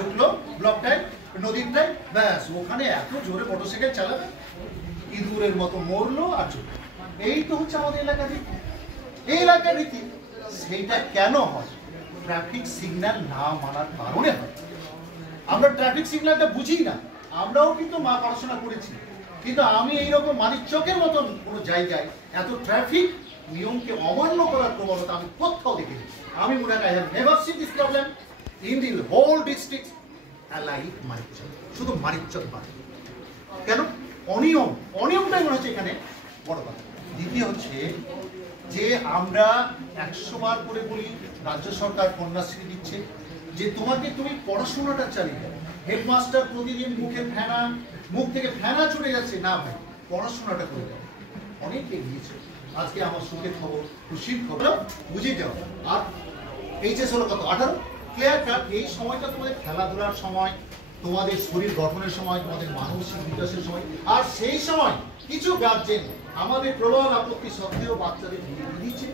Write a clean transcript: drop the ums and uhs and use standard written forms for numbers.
ঢুকলো ব্লকটায় নদীরটায়, ব্যাস ওখানে এত জোরে মোটরসাইকেল চালাবে, ইঁদুরের মতো মরলো আর চলবে। এই তো হচ্ছে আমাদের এলাকার রীতি, এই এলাকার রীতি। সেইটা কেন হয়? ট্রাফিক সিগন্যাল না মানার কারণে হয়। আমরা ট্রাফিক সিগন্যালটা বুঝি না। আমরাও কিন্তু পড়াশোনা করেছি, কিন্তু আমি এইরকম মানিকচকের মতন কোনো জায়গায় এত ট্রাফিক নিয়মকে অমান্য করার প্রবণতা আমি কোথাও দেখিনি। আমি মনে হয় I have never seen this problem in the whole district like Manikchak. শুধু মানিকচক বাদ। কেন? অনিয়মটাই মনে হচ্ছে এখানে বড় কথা। দ্বিতীয় হচ্ছে যে আমরা 100 বার করে বলি, রাজ্য সরকার কন্যাশ্রী দিচ্ছে, যে তুমি পড়াশোনাটা চালিয়ে যাও। হেডমাস্টার প্রতিদিন মুখ থেকে ফেনা চলে যাচ্ছে, না ভাই পড়াশোনাটা করে যাও। অনেক এগিয়েছে। আজকে আমার সুখের খবর, খুশির খবর বুঝে যাও। আর এইচএস হলো কত? 18। Clear cut. এই সময়টা তোমাদের খেলাধুলার সময়, তোমাদের শরীর গঠনের সময়, তোমাদের মানসিক বিকাশের সময়। আর সেই সময় কিছু গার্জেন আমাদের প্রবল আপত্তি সত্ত্বেও বাচ্চাদের দিয়ে দিচ্ছে।